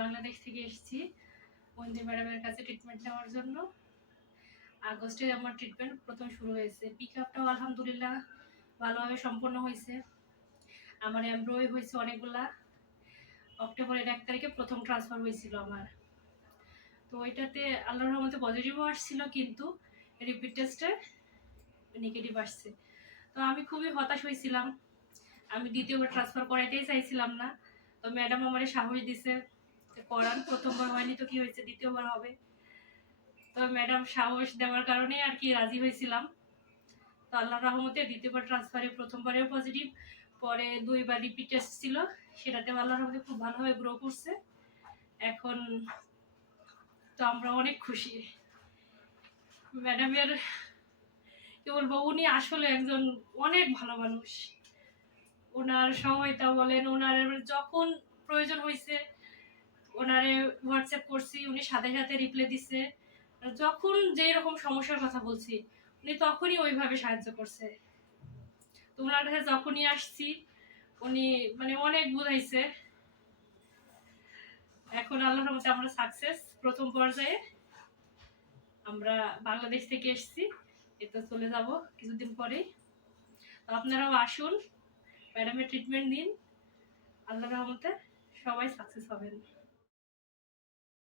বাংলাদেশ থেকে এসেছি মঞ্জু ম্যাডামের কাছে ট্রিটমেন্ট নেওয়ার জন্য। আগস্টে আমার ট্রিটমেন্ট প্রথম শুরু হয়েছে। পিক আপটাও আলহামদুলিল্লাহ ভালোভাবে সম্পন্ন হয়েছে। আমার এমব্রয়ডারি হয়েছে অনেকগুলা। অক্টোবরের 1 তারিখে প্রথম ট্রান্সফার হয়েছিল আমার। তো ওইটাতে আল্লাহর রহমতে পজিটিভও আসছিল, কিন্তু রিপিট টেস্টে নেগেটিভ আসছে। তো আমি খুবই হতাশ হয়েছিলাম। আমি দ্বিতীয়বার ট্রান্সফার করাইতেই চাইছিলাম না। তো ম্যাডাম আমারে সাহস দিছে, করান, প্রথমবার হয়নি তো কি হয়েছে, দ্বিতীয়বার হবে। তো ম্যাডাম সাহস দেওয়ার কারণে আর কি রাজি হয়েছিলাম। তো আল্লাহর রহমতে দ্বিতীয়বার ট্রান্সফারে প্রথমবারেও পজিটিভ, পরে 2বার রিপিট টেস্ট ছিল, সেটাতে আল্লাহর রহমতে খুব ভালোভাবে গ্রো করছে। এখন তো আমরা অনেক খুশি। ম্যাডামের কি বলবো, উনি আসলে একজন অনেক ভালো মানুষ। ওনার সহায়তা বলেন, ওনার যখন প্রয়োজন হয়েছে ওনারে হোয়াটসঅ্যাপ করছি, উনি সাথে সাথে রিপ্লাই দিছে। যখন যেই রকম সমস্যার কথা বলছি উনি তখনই ওইভাবে সাহায্য করছে। তো ওনার কাছে যখনই আসছি উনি মানে অনেক বুঝাইছে। এখন আল্লাহর রহমতে আমরা সাকসেস। প্রথম পর্যায়ে আমরা বাংলাদেশ থেকে এসেছি, এতো চলে যাব কিছুদিন পরেই। তো আপনারাও আসুন, ম্যাডামের ট্রিটমেন্ট নিন, আল্লাহর রহমতে সবাই সাকসেস হবেন।